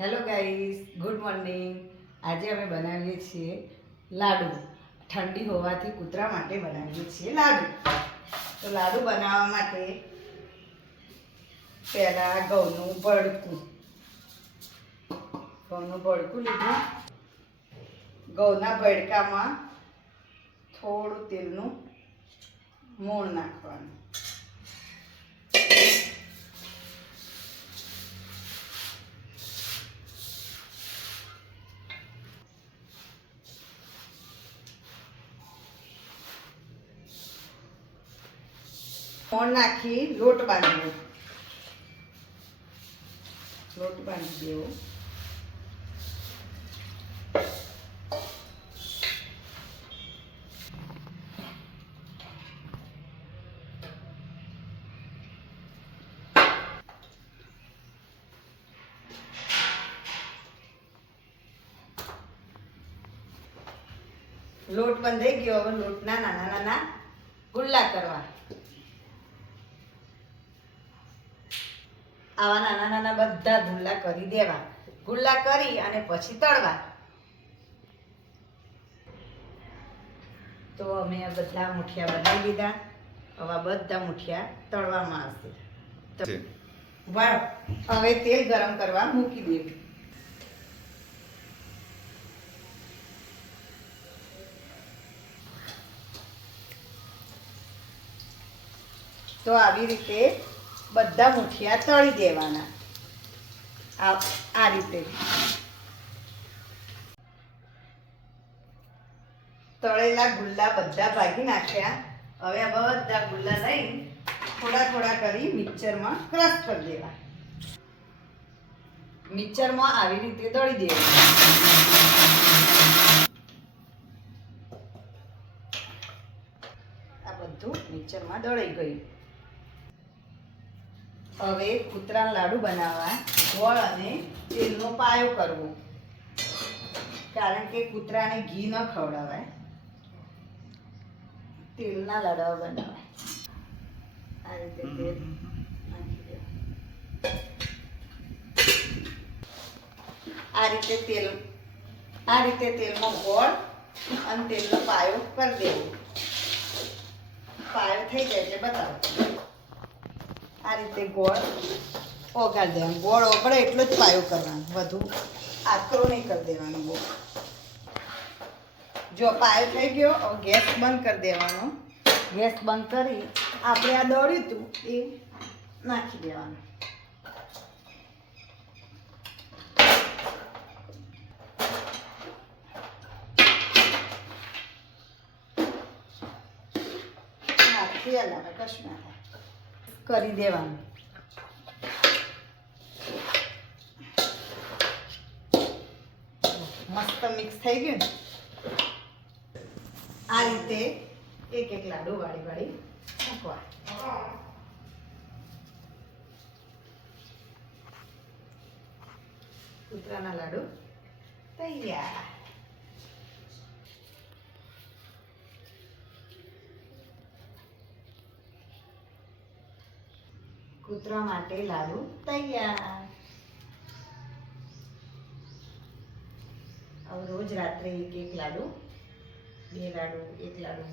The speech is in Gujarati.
હેલો ગાઈસ ગુડ મોર્નિંગ આજે અમે બનાવીએ છીએ લાડુ. ઠંડી હોવાથી કૂતરા માટે બનાવીએ છીએ લાડુ. તો લાડુ બનાવવા માટે પહેલાં ઘઉંનું ભડકું. ઘઉંનું ભડકું લીધું. ઘઉંના ભડકામાં થોડું તેલનું મૂળ નાખવાનું. મોણ નાખી લોટ બાંધવો લોટ બાંધી દેવો લોટ બંધાઈ ગયો હવે લોટના નાના નાના ગુલ્લા કરવા આવા નાના નાના બધા ગુલ્લા કરી દેવા. ગુલ્લા કરી અને પછી તળવા. તો અમે આ બધા મુઠિયા બનાવી દીધા હવે બધા મુઠિયા તળવામાં આવશે. હવે તેલ ગરમ કરવા મૂકી દેવું તો આવી રીતે બધા મુઠિયા તળી દેવાના. આ રીતે. તળેલા ગુલ્લા બધા ભાગી નાખ્યા. હવે આ બધા ગુલ્લા લઈ થોડા થોડા કરી મિક્સરમાં ક્રશ કરી દેવા. મિક્સરમાં આવી રીતે દળી દેવા. આ બધું મિક્સરમાં દળાઈ ગયું. હવે કૂતરાના લાડુ બનાવવા ગોળ અને તેલનો પાયો કરવો. કારણ કે કૂતરાને ઘી ન ખવડાવાય. તેલના લાડવા બનાવાય આ રીતે તેલ આ રીતે તેલ આ રીતે તેલમાં ગોળ અને તેલનો પાયો કરી દેવો. પાયો થઈ જાય એટલે બતાવો. આ રીતે ગોળ ઓગાળી દેવાનું. ગોળ ઓગળે એટલો જ પાયો કરવાનો, વધુ આકરો નહીં કરી દેવાનો ગોળ. જો પાયો થઈ ગયો ગેસ બંધ કરી દેવાનો. ગેસ બંધ કરી આપણે આ દોડ્યું હતું એ નાખી દેવાનું. નાખી અલાવે કશું ના થાય. કરી દેવાનું. મસ્ત મિક્સ થઈ ગયું આ રીતે એક એક લાડુ વાળી વાળી મૂકવા. કૂતરાના લાડુ તૈયાર. કૂતરા માટે લાડુ તૈયાર. હવે રોજ રાત્રે એક એક લાડુ બે લાડુ એક લાડુ.